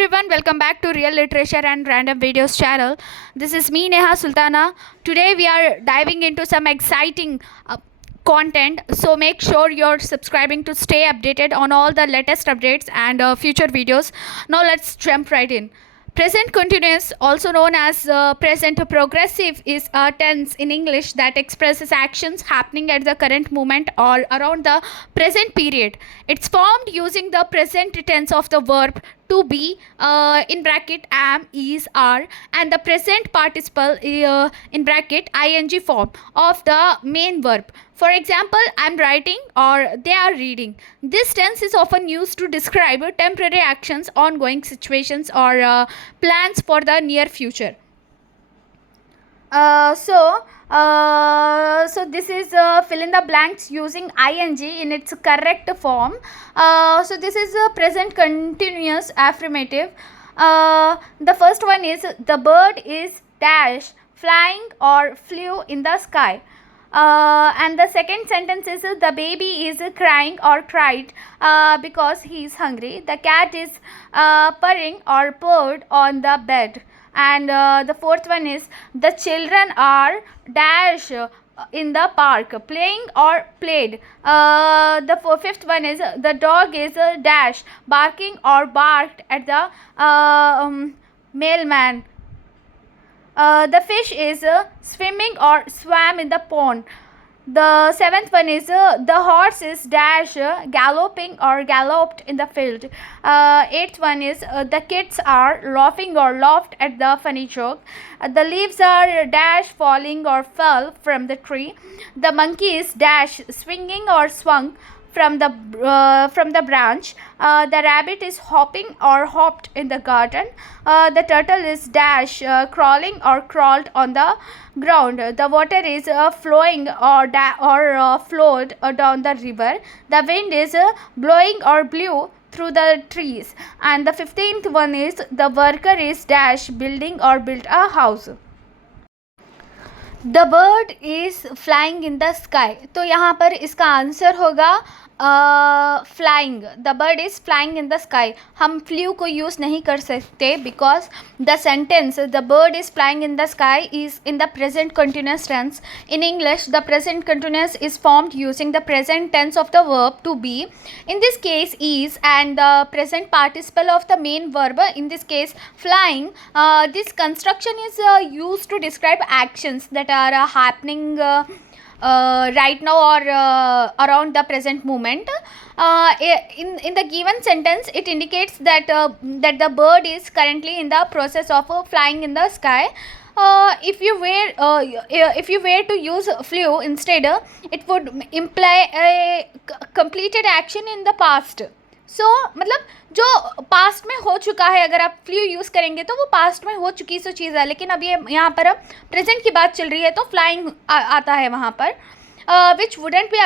everyone, welcome back to Real Literature and Random Videos channel. This is me, Neha Sultana. Today we are diving into some exciting content, so make sure you're subscribing to stay updated on all the latest updates and future videos. Now let's jump right in. Present continuous, also known as present progressive, is a tense in English that expresses actions happening at the current moment or around the present period. It's formed using the present tense of the verb to be, in bracket am, is, are, and the present participle in bracket ing form of the main verb. For example, I'm writing or they are reading. This tense is often used to describe temporary actions, ongoing situations, or plans for the near future. So this is fill in the blanks using ing in its correct form. So this is a present continuous affirmative. The first one is the bird is dash flying or flew in the sky. And the second sentence is the baby is crying or cried because he is hungry. The cat is purring or purred on the bed. And the fourth one is the children are dash in the park playing or played. The fifth one is the dog is dash barking or barked at the mailman. The fish is swimming or swam in the pond. The seventh one is the horse is dash galloping or galloped in the field. Eighth one is the kids are laughing or laughed at the funny joke. The leaves are dash falling or fell from the tree. The monkey is dash swinging or swung from the branch. The rabbit is hopping or hopped in the garden. The turtle is dash crawling or crawled on the ground. The water is flowing or flowed down the river. The wind is blowing or blew through the trees. And the 15th one is the worker is dash building or built a house. The bird is flying in the sky. तो यहाँ पर इसका answer होगा flying. The bird is flying in the sky. हम flew को use नहीं कर सकते because the sentence the bird is flying in the sky is in the present continuous tense. In English the present continuous is formed using the present tense of the verb to be. In this case is and the present participle of the main verb, in this case flying. This construction is used to describe actions that are happening right now or around the present moment. In the given sentence it indicates that that the bird is currently in the process of flying in the sky. If you were to use flew instead, it would imply a completed action in the past. So मतलब जो past में हो चुका है, अगर आप flu use करेंगे तो वो पास्ट में हो चुकी सो चीज़ है. लेकिन अब ये यहाँ पर अब प्रेजेंट की बात चल रही है तो फ्लाइंग आता है वहाँ पर. Which wouldn't be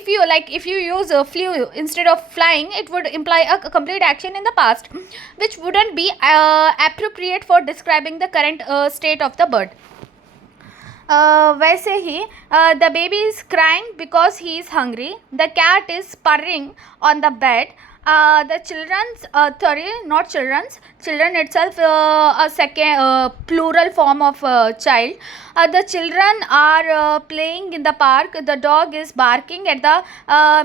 if you use flew instead of flying, it would imply a complete action in the past, which wouldn't be appropriate for describing the current state of the bird. वैसे ही the baby is crying because he is hungry. The cat is purring on the bed. The children itself a second plural form of child. The children are playing in the park. The dog is barking at the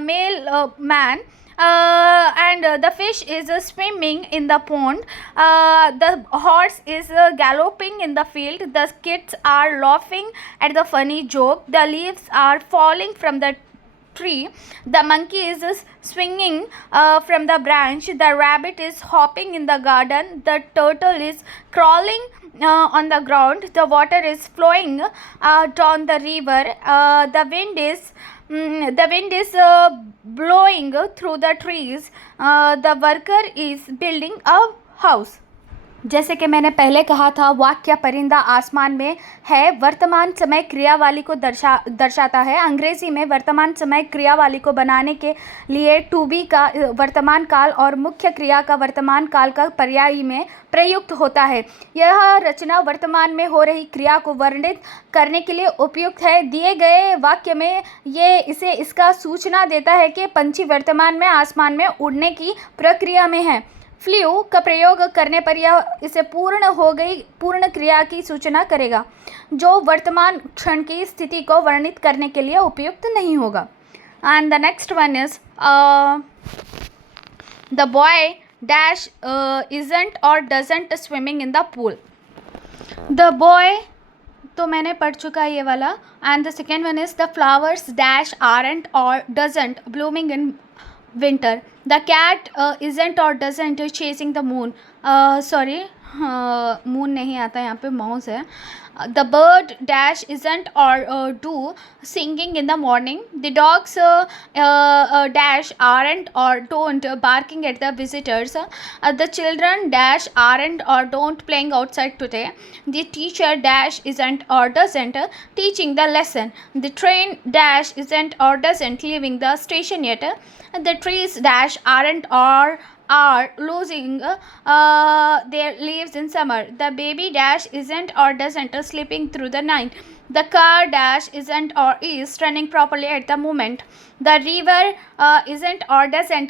mailman. And the fish is swimming in the pond. The horse is galloping in the field. The kids are laughing at the funny joke. The leaves are falling from the tree. The monkey is swinging from the branch. The rabbit is hopping in the garden. The turtle is crawling on the ground. The water is flowing down the river. The wind is blowing through the trees. The worker is building a house. जैसे कि मैंने पहले कहा था, वाक्य परिंदा आसमान में है वर्तमान समय क्रियावाली को दर्शाता है. अंग्रेजी में वर्तमान समय क्रियावाली को बनाने के लिए टू बी का वर्तमान काल और मुख्य क्रिया का वर्तमान काल का पर्यायी में प्रयुक्त होता है. यह रचना वर्तमान में हो रही क्रिया को वर्णित करने के लिए उपयुक्त है. दिए गए वाक्य में ये इसे इसका सूचना देता है कि पंछी वर्तमान में आसमान में उड़ने की प्रक्रिया में है. फ्ल्यू का प्रयोग करने पर यह इसे पूर्ण हो गई पूर्ण क्रिया की सूचना करेगा, जो वर्तमान क्षण की स्थिति को वर्णित करने के लिए उपयुक्त नहीं होगा. And the next one is the boy dash isn't और doesn't swimming in the pool. The boy तो मैंने पढ़ चुका है ये वाला. And the second one is the flowers dash aren't और doesn't blooming in winter. The cat isn't or doesn't chasing the moon. Sorry, moon नहीं आता, यहाँ पे mouse है. The bird dash isn't or do singing in the morning. The dogs dash aren't or don't barking at the visitors. The children dash aren't or don't playing outside today. The teacher dash isn't or doesn't teaching the lesson. The train dash isn't or doesn't leaving the station yet. The trees dash aren't or are losing their leaves in summer. The baby dash isn't or doesn't sleeping through the night. The car dash isn't or is running properly at the moment. The river isn't or doesn't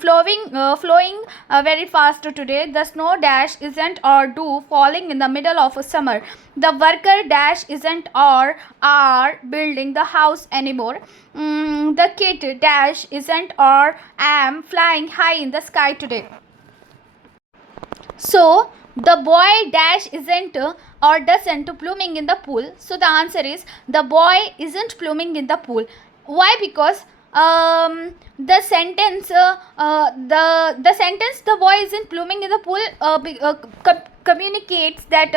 flowing very fast today. The snow dash isn't or do falling in the middle of summer. The worker dash isn't or are building the house anymore. The kid dash isn't or am flying high in the sky today. So the boy dash isn't or doesn't blooming in the pool. So the answer is the boy isn't blooming in the pool. Why? Because the sentence the boy isn't blooming in the pool communicates that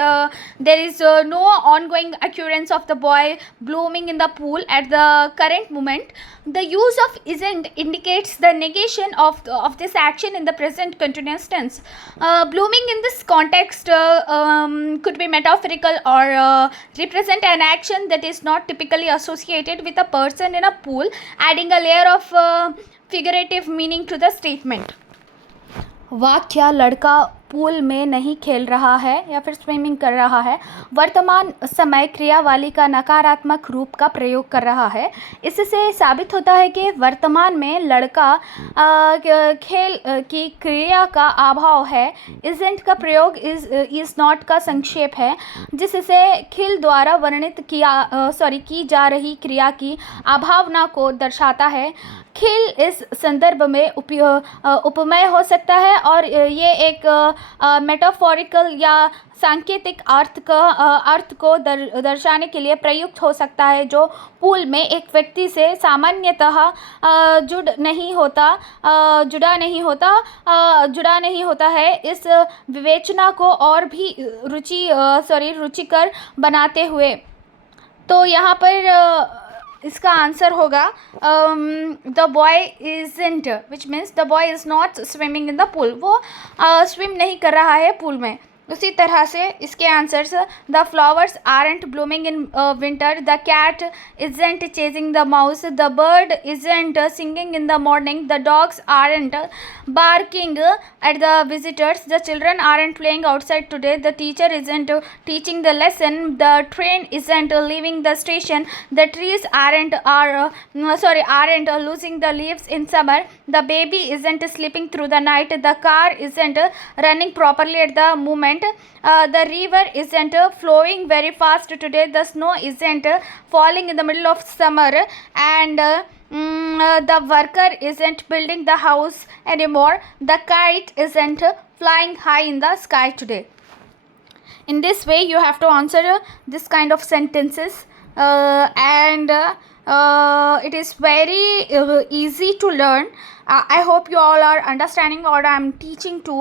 there is no ongoing occurrence of the boy blooming in the pool at the current moment. The use of isn't indicates the negation of this action in the present continuous tense. Blooming in this context could be metaphorical or represent an action that is not typically associated with a person in a pool, adding a layer of figurative meaning to the statement. वाक्य लड़का pool में नहीं खेल रहा है या फिर swimming कर रहा है वर्तमान समय क्रियावाली का नकारात्मक रूप का प्रयोग कर रहा है. इससे साबित होता है कि वर्तमान में लड़का खेल की क्रिया का अभाव है. इजेंट का प्रयोग इज नॉट का संक्षेप है जिससे खिल द्वारा वर्णित की जा रही क्रिया की अभावना को दर्शाता है. खिल इस संदर्भ में उपमेय हो सकता है और ये एक मेटाफोरिकल या सांकेतिक अर्थ को दर्शाने के लिए प्रयुक्त हो सकता है जो पूल में एक व्यक्ति से सामान्यतः जुड़ा नहीं होता है. इस विवेचना को और भी रुचिकर बनाते हुए तो यहाँ पर इसका आंसर होगा the boy isn't which means the boy is not swimming in the pool. वो स्विम नहीं कर रहा है पूल में. उसी तरह से इसके answers the flowers aren't blooming in winter. The cat isn't chasing the mouse. The bird isn't singing in the morning. The dogs aren't barking at the visitors. The children aren't playing outside today. The teacher isn't teaching the lesson. The train isn't leaving the station. The trees aren't losing the leaves in summer. The baby isn't sleeping through the night. The car isn't running properly at the moment. The river isn't flowing very fast today. The snow isn't falling in the middle of summer. And the worker isn't building the house anymore. The kite isn't flying high in the sky today. In this way you have to answer this kind of sentences and it is very easy to learn. I hope you all are understanding what I am teaching to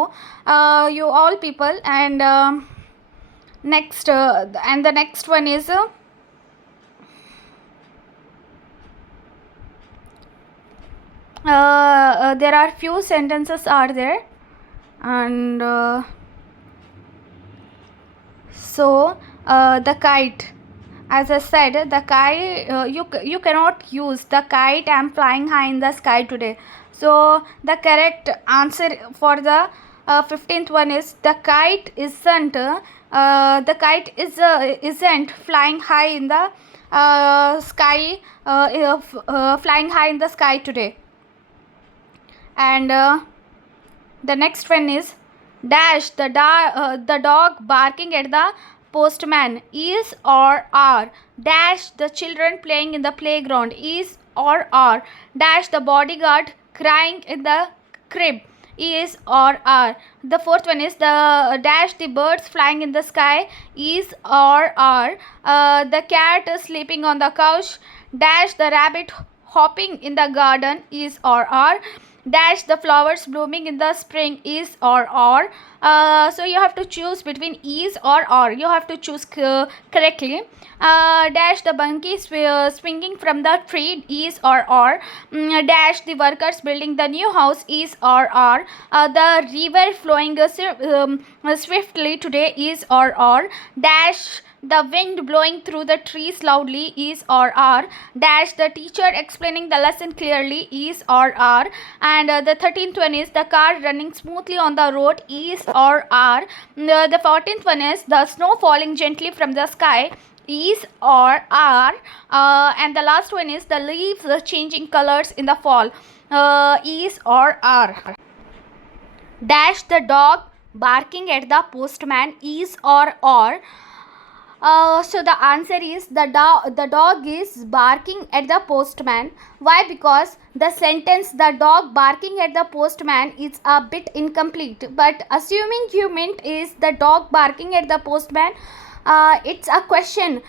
you all people. And the next one is there are few sentences are there, and the kite, as I said, the kite you cannot use the kite. I am flying high in the sky today. So the correct answer for the 15th one is the kite isn't isn't flying high in the sky flying high in the sky today. And The next one is dash the dog barking at the postman is or are. Dash the children playing in the playground is or are. Dash the bodyguard crying in the crib is or are. The fourth one is the dash the birds flying in the sky is or are. The cat sleeping on the couch. Dash the rabbit hopping in the garden is or are. Dash the flowers blooming in the spring is or are. So you have to choose between is or are. You have to choose correctly. Dash the monkey swinging from the tree is or are. Dash the workers building the new house is or are. The river flowing swiftly today is or are. Dash the wind blowing through the trees loudly is or are. Dash the teacher explaining the lesson clearly is or are. And the 13th one is the car running smoothly on the road is or are. The 14th one is the snow falling gently from the sky is or are. And the last one is the leaves changing colors in the fall is or are. Dash the dog barking at the postman is or are. So the answer is the dog is barking at the postman. Why? Because the sentence the dog barking at the postman is a bit incomplete. But assuming you meant is the dog barking at the postman, it's a question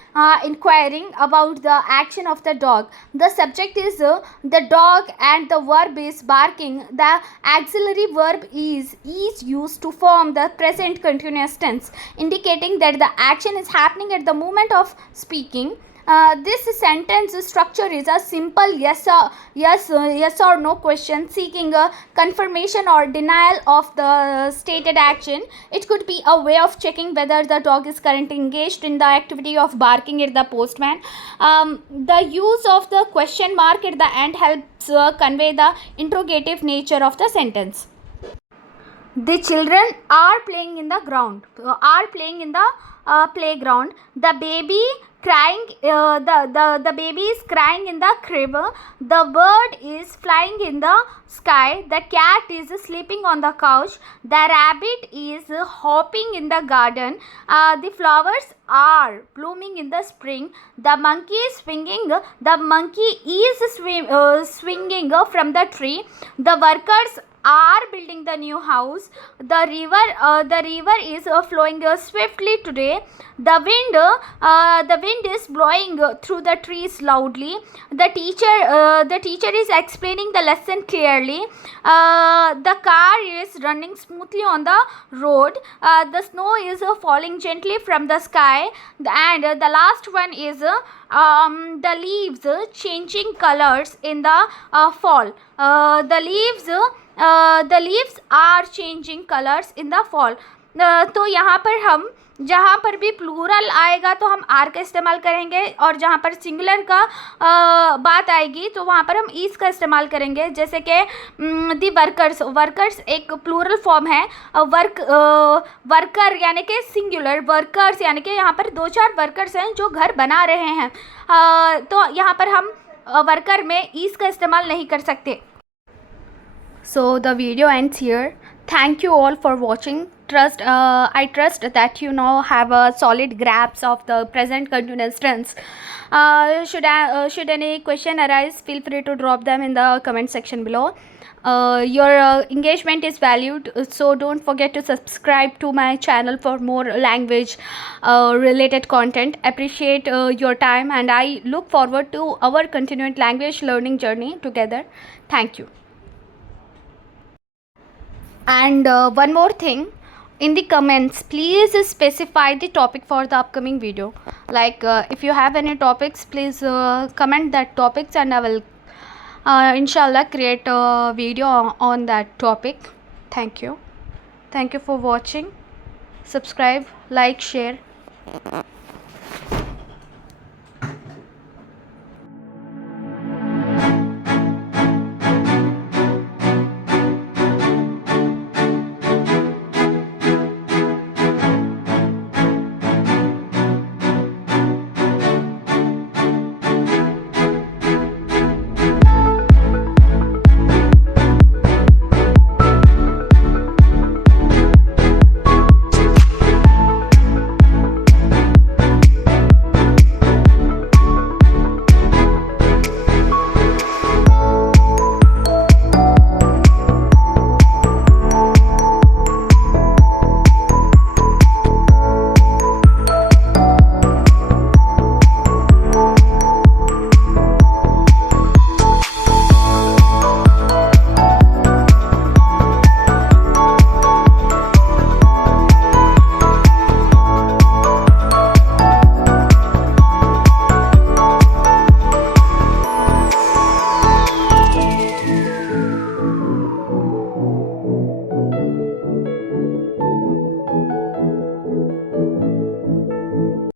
inquiring about the action of the dog. The subject is the dog and the verb is barking. The auxiliary verb is used to form the present continuous tense, indicating that the action is happening at the moment of speaking. This sentence structure is a simple yes or no question seeking a confirmation or denial of the stated action. It could be a way of checking whether the dog is currently engaged in the activity of barking at the postman. The use of the question mark at the end helps convey the interrogative nature of the sentence. The children are playing in the playground. The baby crying. The baby is crying in the crib. The bird is flying in the sky. The cat is sleeping on the couch. The rabbit is hopping in the garden. The flowers are blooming in the spring. The monkey is swinging. The monkey is swinging from the tree. The workers are building the new house. The river is flowing swiftly today. The wind is blowing through the trees loudly. The teacher is explaining the lesson clearly. The car is running smoothly on the road. The snow is falling gently from the sky. And the last one is the leaves changing colors in the fall. The leaves are changing colors in the fall. तो यहाँ पर हम जहाँ पर भी plural आएगा तो हम आर का इस्तेमाल करेंगे, और जहाँ पर सिंगुलर का बात आएगी तो वहाँ पर हम ईज का इस्तेमाल करेंगे. जैसे कि दी वर्कर्स एक प्लूरल फॉर्म है. वर्कर यानी कि सिंगुलर, वर्कर्स यानी कि यहाँ पर 2-4 वर्कर्स हैं जो घर बना रहे हैं. तो यहाँ पर हम वर्कर में ईज का इस्तेमाल नहीं कर सकते. So the video ends here. Thank you all for watching. I trust that you now have a solid grasp of the present continuous tense. Should any question arise, feel free to drop them in the comment section below. Your engagement is valued, so don't forget to subscribe to my channel for more language related content. Appreciate your time, and I look forward to our continued language learning journey together. Thank you. And one more thing, in the comments please specify the topic for the upcoming video. Like if you have any topics, please comment that topics, and I will inshallah create a video on that topic. Thank you for watching. Subscribe, like, share.